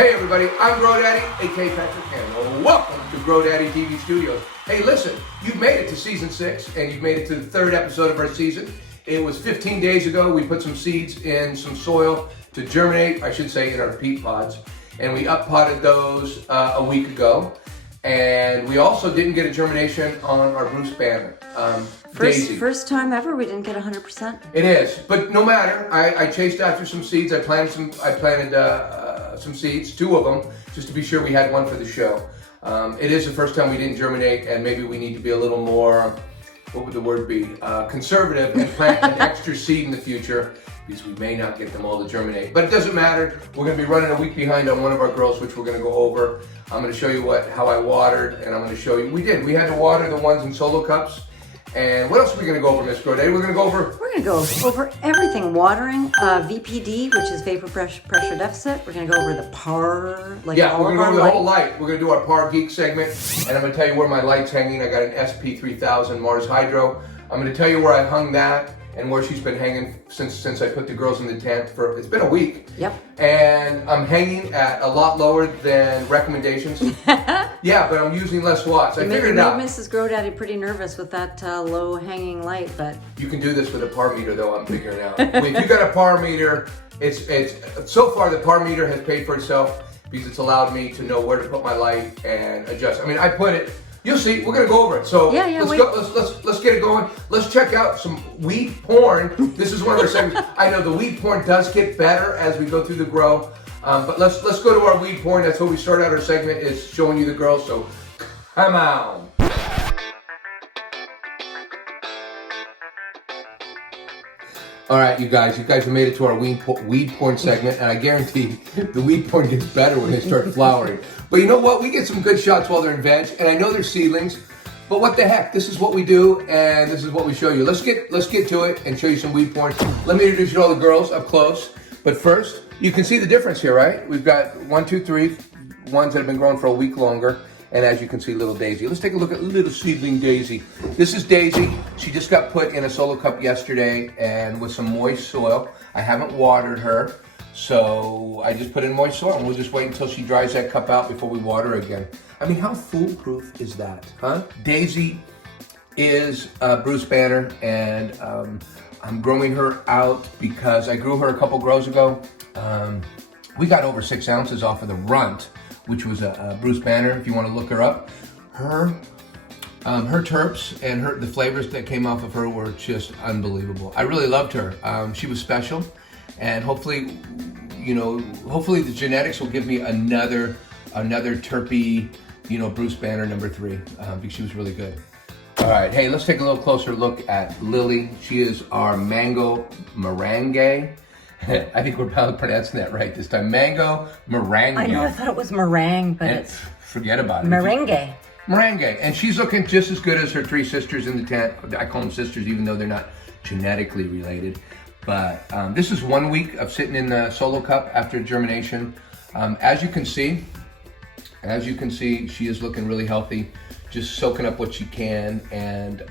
Hey everybody, I'm Grow Daddy, aka Patrick Canuk. Welcome to Grow Daddy TV Studios. Hey listen, you've made it to season 6 and you've made it to the 3rd episode of our season. It was 15 days ago, we put some seeds in some soil to germinate, I should say in our peat pods. And we up-potted those a week ago. And we also didn't get a germination on our Bruce Banner. Daisy. First time ever we didn't get 100%. It is, but no matter. I chased after some seeds. I planted some seeds, 2 of them, just to be sure we had one for the show. It is the first time we didn't germinate, and maybe we need to be a little more, what would the word be, conservative and plant an extra seed in the future, because we may not get them all to germinate. But it doesn't matter. We're going to be running a week behind on one of our girls, which we're going to go over. I'm going to show you how I watered, and I'm going to show you, we had to water the ones in solo cups. And what else are we going to go over, Miss Groday? We're going to go over everything. Watering, VPD, which is vapor pressure deficit. We're going to go over the PAR, we're going to go over the whole light. We're going to do our PAR Geek segment, and I'm going to tell you where my light's hanging. I got an SP3000 Mars Hydro. I'm going to tell you where I hung that and where she's been hanging since I put the girls in the tent it's been a week. Yep. And I'm hanging at a lot lower than recommendations. Yeah, but I'm using less watts. I figured it out. Made Mrs. Grodaddy pretty nervous with that low hanging light, but you can do this with a PAR meter, though. I'm figuring out. If you got a PAR meter, it's so far the PAR meter has paid for itself because it's allowed me to know where to put my light and adjust. I mean, I put it. You'll see. We're gonna go over it. So let's get it going. Let's check out some weed porn. This is one of our segments. I know the weed porn does get better as we go through the grow, but let's go to our weed porn. That's how we start out our segment, is showing you the girls. So come on. All right, you guys have made it to our weed porn segment, and I guarantee the weed porn gets better when they start flowering. But you know what? We get some good shots while they're in veg, and I know they're seedlings, but what the heck? This is what we do, and this is what we show you. Let's get to it and show you some weed porn. Let me introduce you to all the girls up close. But first, you can see the difference here, right? We've got 1, 2, 3 ones that have been growing for a week longer. And as you can see, little Daisy. Let's take a look at little seedling Daisy. This is Daisy. She just got put in a solo cup yesterday and with some moist soil. I haven't watered her, so I just put in moist soil and we'll just wait until she dries that cup out before we water again. I mean, how foolproof is that, huh? Daisy is Bruce Banner, and I'm growing her out because I grew her a couple grows ago. We got over 6 ounces off of the runt, which was a Bruce Banner, if you want to look her up. Her terps and the flavors that came off of her were just unbelievable. I really loved her. She was special, and hopefully the genetics will give me another terpy, Bruce Banner number 3, because she was really good. All right, hey, let's take a little closer look at Lily. She is our mango merengue. I think we're probably pronouncing that right this time. Mango merengue. I know, I thought it was meringue, but it's forget about it. Merengue. Merengue. And she's looking just as good as her 3 sisters in the tent. I call them sisters even though they're not genetically related. But this is 1 week of sitting in the solo cup after germination. As you can see, she is looking really healthy, just soaking up what she can, and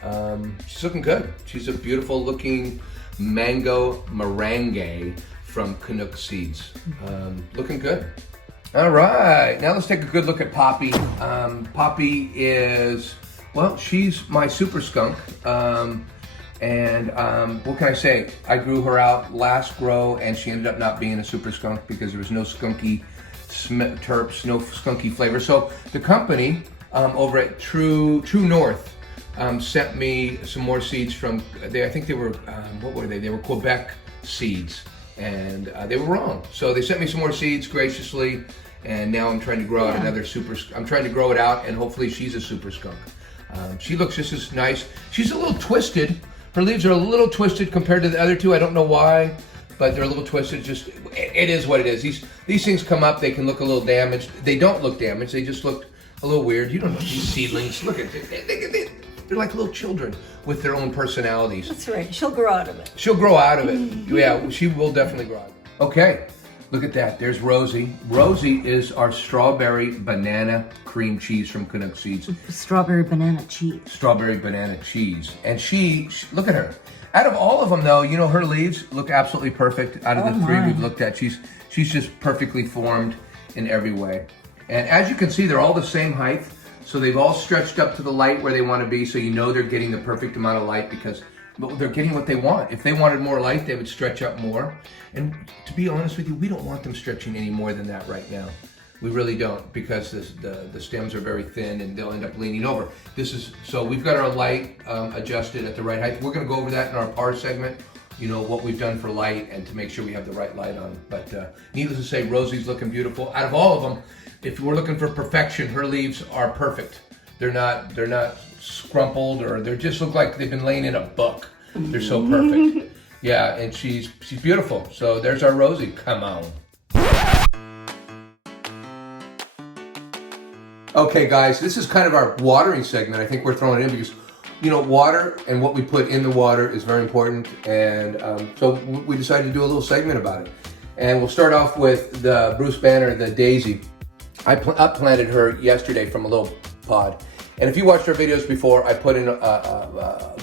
she's looking good. She's a beautiful looking mango merengue from Canuk seeds. Looking good. All right, now let's take a good look at Poppy. Poppy is, well, she's my super skunk. And what can I say? I grew her out last grow, and she ended up not being a super skunk because there was no skunky terps, no skunky flavor. So the company over at True North sent me some more seeds from, I think they were, what were they? They were Quebec seeds, and they were wrong. So they sent me some more seeds graciously, and now I'm trying to grow out another I'm trying to grow it out, and hopefully she's a super skunk. She looks just as nice. She's a little twisted. Her leaves are a little twisted compared to the other 2. I don't know why, but they're a little twisted. Just, it is what it is. These things come up, they can look a little damaged. They don't look damaged, they just look a little weird. You don't know these seedlings. Look at it. They're like little children with their own personalities. That's right. She'll grow out of it. She'll grow out of it. Yeah, she will definitely grow out of it. Okay, look at that. There's Rosy. Rosy is our strawberry banana cream cheese from Canuk seeds. Strawberry banana cheese. Strawberry banana cheese. And she look at her. Out of all of them, though, her leaves look absolutely perfect. Out of the 3 we've looked at, she's just perfectly formed. in every way. And as you can see, they're all the same height. So they've all stretched up to the light where they want to be. So you know they're getting the perfect amount of light because they're getting what they want. If they wanted more light, they would stretch up more. And to be honest with you, we don't want them stretching any more than that right now. We really don't, because the stems are very thin and they'll end up leaning over. So we've got our light adjusted at the right height. We're going to go over that in our par segment, you know, what we've done for light and to make sure we have the right light on. But needless to say, Rosy's looking beautiful. Out of all of them, if we're looking for perfection, her leaves are perfect. They're not scrumpled, or they just look like they've been laying in a book. They're so perfect. Yeah, and she's beautiful. So there's our Rosy. Come on. Okay, guys, this is kind of our watering segment. I think we're throwing it in because, you know, water and what we put in the water is very important. And so we decided to do a little segment about it. And we'll start off with the Bruce Banner, the daisy. I upplanted her yesterday from a little pod. And if you watched our videos before, I put in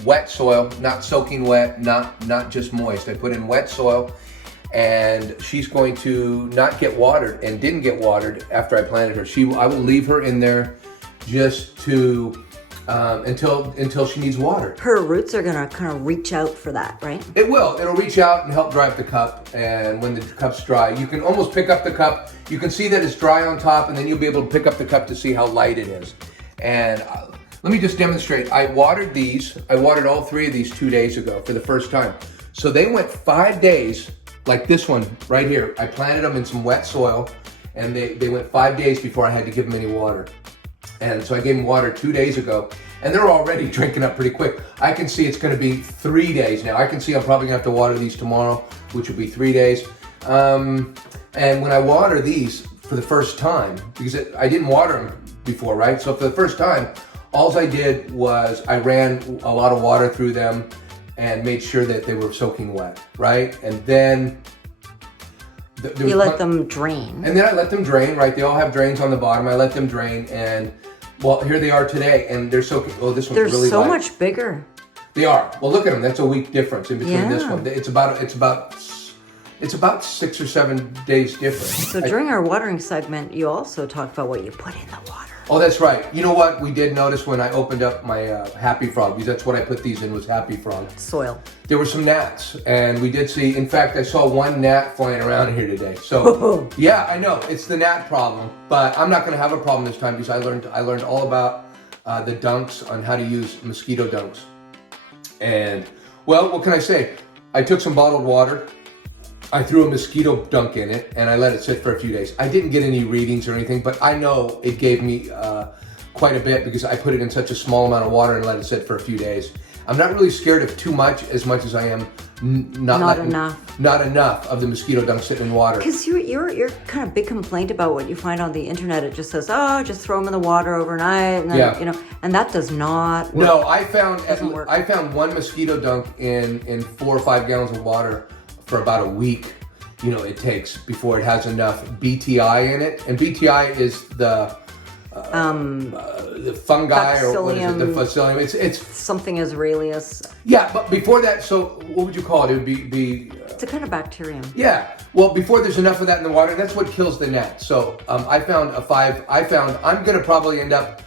wet soil, not soaking wet, not just moist. I put in wet soil, and she's going to not get watered, and didn't get watered after I planted her. I will leave her in there just to until she needs water. Her roots are gonna kind of reach out for that, right? It will. It'll reach out and help dry up the cup. And when the cup's dry, you can almost pick up the cup. You can see that it's dry on top, and then you'll be able to pick up the cup to see how light it is. And let me just demonstrate. I watered these. I watered all 3 of these 2 days ago for the first time. So they went 5 days, like this one right here. I planted them in some wet soil, and they went 5 days before I had to give them any water. And so I gave them water 2 days ago, and they're already drinking up pretty quick. I can see it's gonna be 3 days now. I can see I'm probably gonna have to water these tomorrow, which will be 3 days. And when I water these for the first time, because I didn't water them before, right? So for the first time, all I did was I ran a lot of water through them and made sure that they were soaking wet, right? And then you let them drain. And then I let them drain, right? They all have drains on the bottom. I let them drain, and well, here they are today, and they're soaking. Oh, this one's really so light. Much bigger. They are. Well, look at them. That's a week difference in between this Yeah. one. It's about 6 or 7 days difference. So during our watering segment, you also talk about what you put in the water. Oh, that's right. You know what? We did notice when I opened up my Happy Frog, because that's what I put these in, was Happy Frog. Soil. There were some gnats, and we did see, in fact, I saw one gnat flying around here today. So, yeah, I know, it's the gnat problem, but I'm not going to have a problem this time because I learned all about the dunks, on how to use mosquito dunks. And, well, what can I say? I took some bottled water, I threw a mosquito dunk in it, and I let it sit for a few days. I didn't get any readings or anything, but I know it gave me quite a bit because I put it in such a small amount of water and let it sit for a few days. I'm not really scared of too much as I am not enough of the mosquito dunk sitting in water. Because your kind of big complaint about what you find on the internet, it just says, oh, just throw them in the water overnight, and then, you know, and that does not work. No, I found one mosquito dunk in 4 or 5 gallons of water for about a week. You know, it takes before it has enough BTI in it, and BTI is the fungi, or what is it? The Bacillium. It's something Israelis. Yeah, but before that, so what would you call it? It would be it's a kind of bacterium. Yeah. Well, before there's enough of that in the water, that's what kills the gnat. So I found I'm gonna probably end up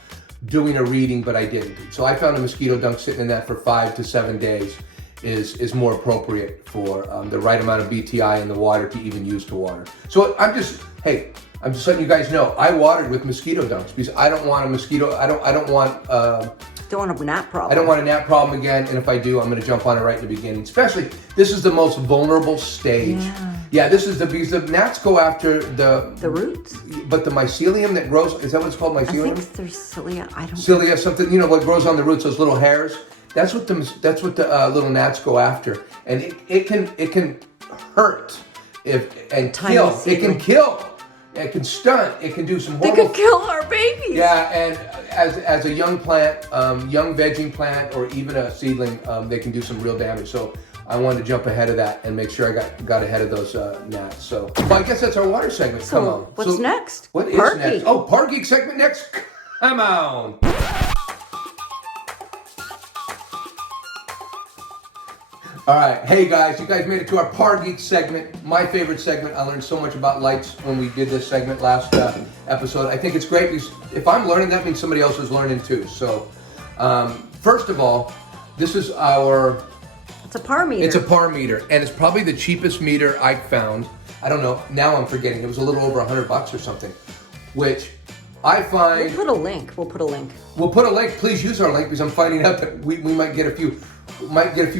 doing a reading, but I didn't. So I found a mosquito dunk sitting in that for 5 to 7 days is more appropriate for the right amount of BTI in the water to even use to water. So I'm just letting you guys know, I watered with mosquito dunks because I don't want a mosquito, I don't want a gnat problem. I don't want a gnat problem again, and if I do, I'm gonna jump on it right in the beginning. Especially, this is the most vulnerable stage. Yeah, this is because the gnats go after the roots. But the mycelium that grows, is that what it's called, mycelium? I think there's cilia, I don't know. Cilia, something, you know, what grows on the roots, those little hairs. That's what the little gnats go after, and it can hurt kill. Seedling. It can kill. It can stunt. It can do some horrible. They could kill our babies. Yeah, and as a young plant, young vegging plant, or even a seedling, they can do some real damage. So I wanted to jump ahead of that and make sure I got ahead of those gnats. So, well, I guess that's our water segment. So come on. What's next? What is next? Oh, Park Geek segment next. Come on. All right, hey guys, you guys made it to our Par Geek segment, my favorite segment. I learned so much about lights when we did this segment last episode. I think it's great because if I'm learning, that means somebody else is learning too. So, first of all, this is our... It's a par meter. It's a par meter, and it's probably the cheapest meter I found. I don't know, now I'm forgetting. It was a little over $100 or something, which I find... We'll put a link. We'll put a link. Please use our link because I'm finding out that we might get a few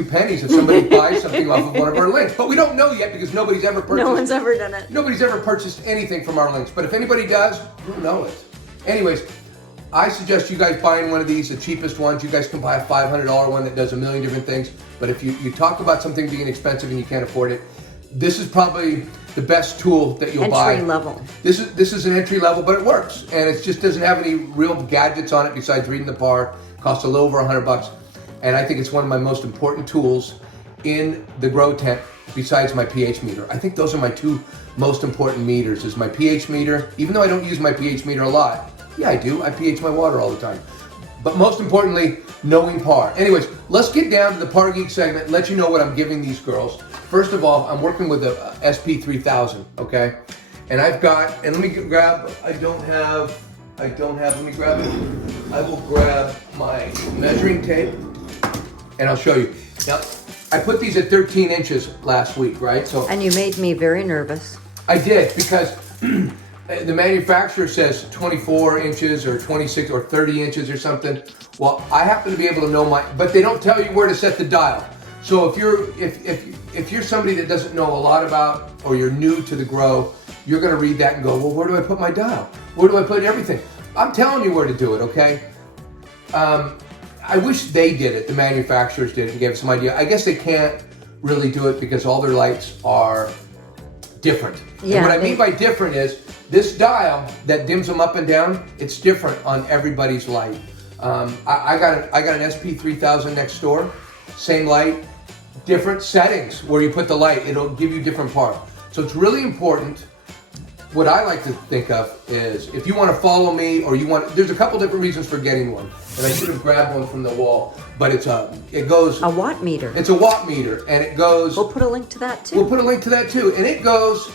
pennies if somebody buys something off of one of our links. But we don't know yet because nobody's ever purchased... No one's ever done it. Nobody's ever purchased anything from our links. But if anybody does, we'll know it. Anyways, I suggest you guys buying one of these, the cheapest ones. You guys can buy a $500 one that does a million different things. But if you talk about something being expensive and you can't afford it, this is probably the best tool that you'll buy. Entry level. This is an entry level, but it works. And it just doesn't have any real gadgets on it besides reading the par. Costs a little over $100. And I think it's one of my most important tools in the grow tent besides my pH meter. I think those are my two most important meters, is my pH meter. Even though I don't use my pH meter a lot, yeah I do, I pH my water all the time. But most importantly, knowing par. Anyways, let's get down to the Par Geek segment and let you know what I'm giving these girls. First of all, I'm working with a SP3000, okay? And I've got, and let me grab, let me grab it. I will grab my measuring tape and I'll show you. Now, I put these at 13 inches last week, right? So. And you made me very nervous. I did, because the manufacturer says 24 inches or 26 or 30 inches or something. Well, I happen to be able to know but they don't tell you where to set the dial. So if you're somebody that doesn't know a lot about, or you're new to the grow, you're gonna read that and go, well, where do I put my dial? Where do I put everything? I'm telling you where to do it, okay? I wish they did it, the manufacturers did it and gave us some idea. I guess they can't really do it because all their lights are different. Yeah, and what I mean by different is, this dial that dims them up and down, it's different on everybody's light. I got an SP3000 next door, same light, different settings where you put the light. It'll give you different par. So it's really important. What I like to think of is, if you want to follow me, or there's a couple different reasons for getting one, and I should have grabbed one from the wall, but it goes... A watt meter. It's a watt meter, and it goes... We'll put a link to that too. We'll put a link to that too, and it goes...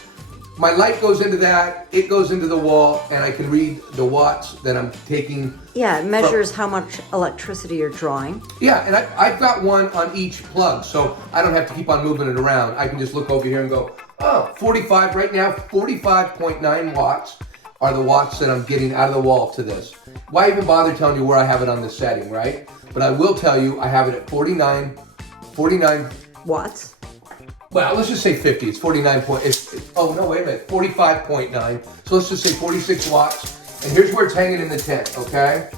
My light goes into that, it goes into the wall, and I can read the watts that I'm taking. Yeah, it measures how much electricity you're drawing. Yeah, and I've got one on each plug, so I don't have to keep on moving it around. I can just look over here and go, oh, 45, right now, 45.9 watts are the watts that I'm getting out of the wall to this. Why even bother telling you where I have it on the setting, right? But I will tell you, I have it at 49 watts. Well, let's just say 50. It's 49 oh no, wait a minute, 45.9. So let's just say 46 watts. And here's where it's hanging in the tent, okay?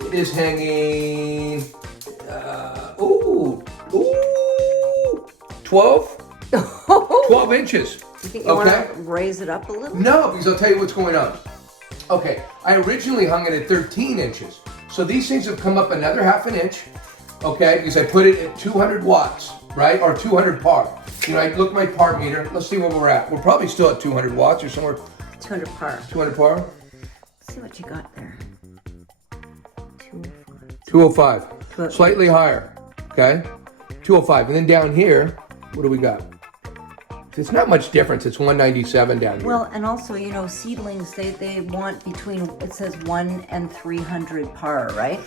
It is hanging, 12 inches. You think you want to raise it up a little? No, because I'll tell you what's going on. Okay, I originally hung it at 13 inches. So these things have come up another half an inch, okay? Because I put it at 200 watts, right? Or 200 par. You know, I look at my par meter. Let's see where we're at. We're probably still at 200 watts or somewhere. 200 par. 200 par? Let's see what you got there. 205. Slightly higher, okay? 205. And then down here, what do we got? It's not much difference. It's 197 down here. Well, and also, you know, seedlings, they want between, it says 1 and 300 par, right?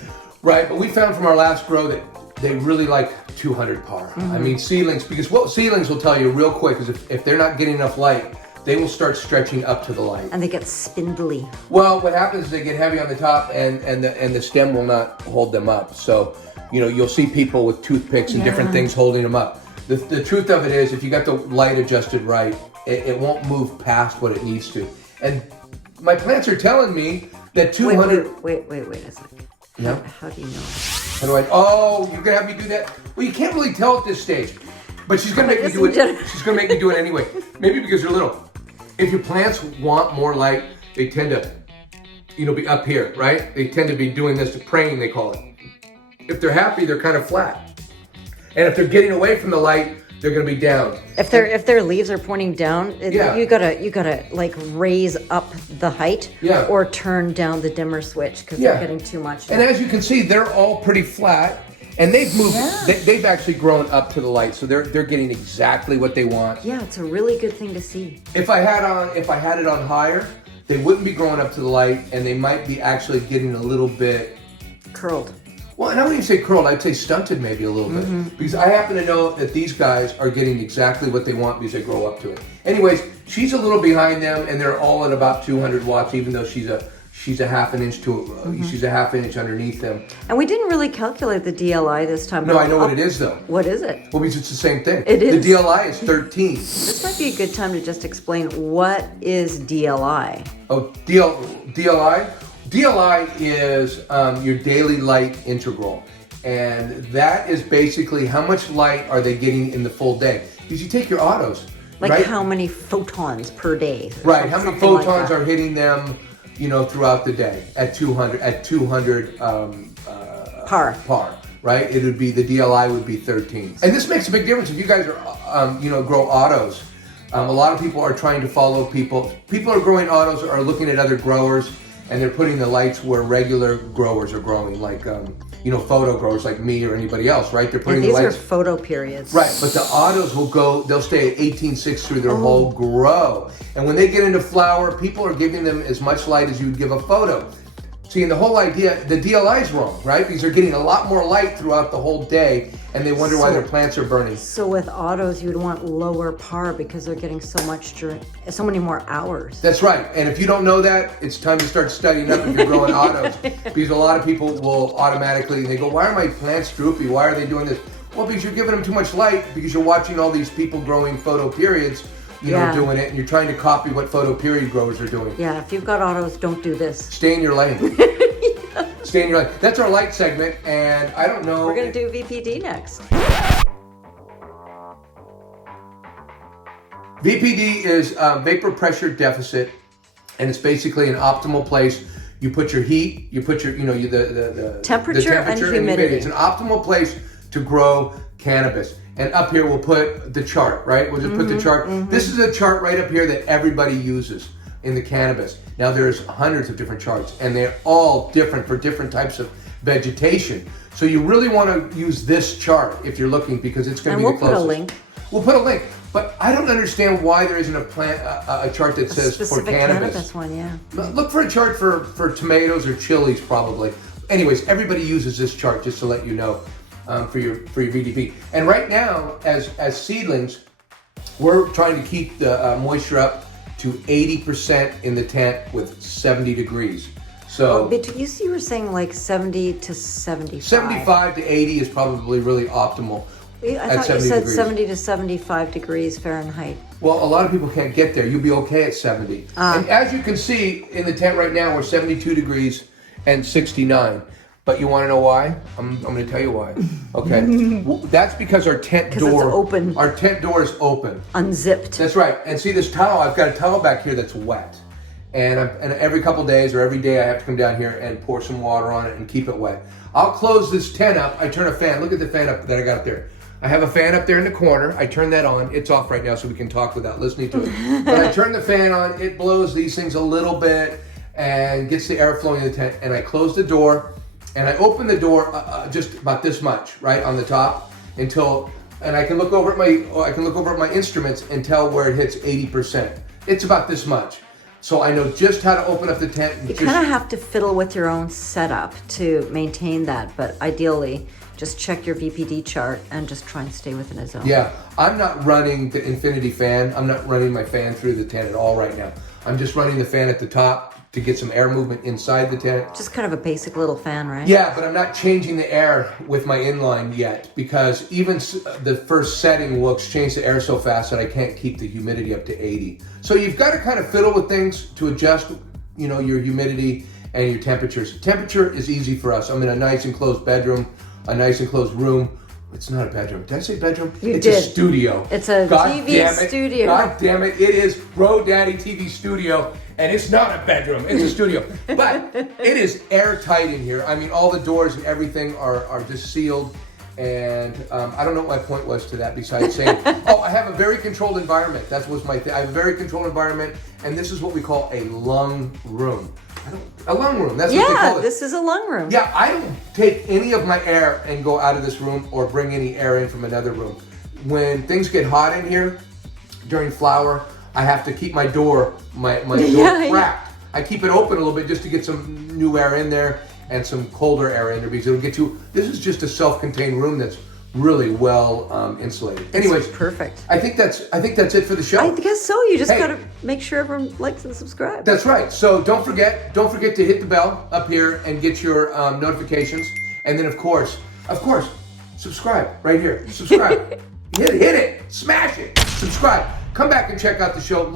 Right, but we found from our last grow that they really like 200 par. Mm-hmm. I mean, seedlings, because what seedlings will tell you real quick is if they're not getting enough light, they will start stretching up to the light. And they get spindly. Well, what happens is they get heavy on the top and the stem will not hold them up. So, you know, you'll see people with toothpicks and different things holding them up. The truth of it is, if you got the light adjusted right, it won't move past what it needs to. And my plants are telling me that 200... Wait a second. Yeah? How do you know? How do I... Oh, you're going to have me do that? Well, you can't really tell at this stage. But she's going to make me do it. She's going to make me do it anyway. Maybe because they're little. If your plants want more light, they tend to, you know, be up here, right? They tend to be doing this, praying, they call it. If they're happy, they're kind of flat. And if they're getting away from the light, they're going to be down. If their leaves are pointing down, you gotta like raise up the height, or turn down the dimmer switch because they're getting too much. And as you can see, they're all pretty flat. And they've moved, Yeah. they've actually grown up to the light, so they're getting exactly what they want. Yeah, it's a really good thing to see. If I had it on higher, they wouldn't be growing up to the light, and they might be actually getting a little bit curled. Well, and I wouldn't even say curled, I'd say stunted maybe a little bit. Because I happen to know that these guys are getting exactly what they want because they grow up to it. Anyways, she's a little behind them, and they're all at about 200 watts, even though she's a half an inch she's a half an inch underneath them. And we didn't really calculate the DLI this time. No, I know what it is though. What is it? Well, because it's the same thing. It is. The DLI is 13. This might be a good time to just explain what is DLI. Oh, DLI? DLI is your daily light integral. And that is basically how much light are they getting in the full day. Because you take your autos, Like right? how many photons per day? Right, how many Something like photons that. are hitting them, throughout the day at 200 par, right? It would be, the DLI would be 13. And this makes a big difference if you guys are, grow autos. A lot of people are trying to follow people. People are growing autos or are looking at other growers, and they're putting the lights where regular growers are growing, like, photo growers like me or anybody else, right? They're putting And these the lights. are photo periods. Right, but the autos they'll stay at 18.6 through their whole grow. And when they get into flower, people are giving them as much light as you would give a photo. See, and the whole idea, the DLI is wrong, right? Because they're getting a lot more light throughout the whole day, and they wonder why their plants are burning. So with autos, you would want lower par because they're getting so so many more hours. That's right. And if you don't know that, it's time to start studying up if you're growing autos. Because a lot of people will automatically, they go, why are my plants droopy? Why are they doing this? Well, because you're giving them too much light, because you're watching all these people growing photo periods, doing it, and you're trying to copy what photo period growers are doing. Yeah, if you've got autos, don't do this. Stay in your lane. Stay in your lane. That's our light segment, and I don't know. We're going to do VPD next. VPD is vapor pressure deficit, and it's basically an optimal place. You put your heat, you put your, the Temperature and humidity. It's an optimal place to grow cannabis. And up here we'll put the chart, right? We'll just put the chart. This is a chart right up here that everybody uses in the cannabis. Now there's hundreds of different charts, and they're all different for different types of vegetation. So you really want to use this chart if you're looking, because it's going to be the closest. And we'll put a link. We'll put a link. But I don't understand why there isn't a chart that says for Specific cannabis. one, yeah. Look for a chart for tomatoes or chilies, probably. Anyways, everybody uses this chart, just to let you know, for your VDP. And right now, as seedlings, we're trying to keep the moisture up to 80% in the tent with 70 degrees. So You were saying like 70 to 75. 75 to 80 is probably really optimal. I thought you said 70 to 75 degrees Fahrenheit. Well, a lot of people can't get there. You'll be okay at 70. And as you can see in the tent right now, we're 72 degrees and 69. But you want to know why? I'm going to tell you why. Okay. That's because our tent door it's open. Our tent door is open. Unzipped. That's right. And see this towel? I've got a towel back here that's wet. And every couple days or every day I have to come down here and pour some water on it and keep it wet. I'll close this tent up. I turn a fan. Look at the fan up that I got up there. I have a fan up there in the corner. I turn that on. It's off right now so we can talk without listening to it. But I turn the fan on. It blows these things a little bit and gets the air flowing in the tent. And I close the door and I open the door just about this much, right on the top, and I can look over at my instruments and tell where it hits 80%. It's about this much. So I know just how to open up the tent. You kind of have to fiddle with your own setup to maintain that, but ideally, just check your VPD chart and just try and stay within a zone. Yeah, I'm not running the infinity fan. I'm not running my fan through the tent at all right now. I'm just running the fan at the top to get some air movement inside the tent. Just kind of a basic little fan, right? Yeah, but I'm not changing the air with my inline yet, because even the first setting will exchange the air so fast that I can't keep the humidity up to 80. So you've got to kind of fiddle with things to adjust, your humidity and your temperatures. Temperature is easy for us. I'm in a nice enclosed bedroom, a nice enclosed room. It's not a bedroom. Did I say bedroom? It's a studio. It's a TV studio. God damn it. It is Bro Daddy TV studio, and it's not a bedroom. It's a studio. But it is airtight in here. I mean, all the doors and everything are just sealed. And I don't know what my point was to that besides saying, oh, I have a very controlled environment. That was my thing. I have a very controlled environment, and this is what we call a lung room. A lung room, that's what they call it. Yeah, this is a lung room. Yeah, I don't take any of my air and go out of this room or bring any air in from another room. When things get hot in here during flower, I have to keep my door wrapped. I keep it open a little bit just to get some new air in there and some colder air in there because it'll get you. This is just a self-contained room that's really well insulated. Anyways, perfect. I think that's it for the show. I guess so. You just gotta make sure everyone likes and subscribes. That's right. So don't forget to hit the bell up here and get your notifications, and then of course, subscribe right here. Subscribe. hit it, smash it, subscribe. Come back and check out the show.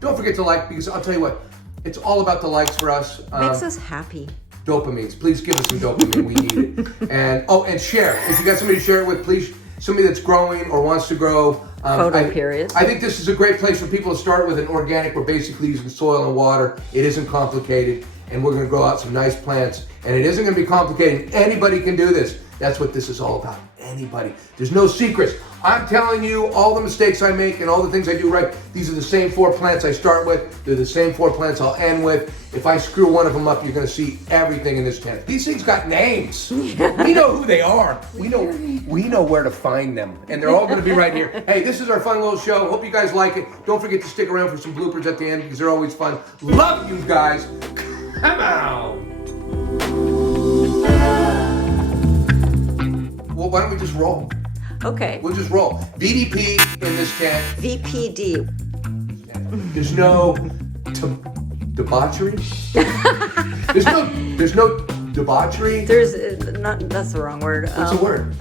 Don't forget to like because I'll tell you what, it's all about the likes for us. Makes us happy. Dopamines. Please give us some dopamine. We need it. And share. If you got somebody to share it with, please. Somebody that's growing or wants to grow. Periods. I think this is a great place for people to start with an organic. We're basically using soil and water. It isn't complicated, and we're going to grow out some nice plants. And it isn't going to be complicated. Anybody can do this. That's what this is all about. Anybody. There's no secrets. I'm telling you all the mistakes I make and all the things I do right. These are the same 4 plants I start with. They're the same 4 plants I'll end with. If I screw one of them up, you're going to see everything in this tent. These things got names. We know who they are. We know where to find them. And they're all going to be right here. Hey, this is our fun little show. Hope you guys like it. Don't forget to stick around for some bloopers at the end because they're always fun. Love you guys. Come on. Well, why don't we just roll? Okay. We'll just roll. VDP in this tent. VPD. There's no debauchery. There's no debauchery. There's not. That's the wrong word. What's the word?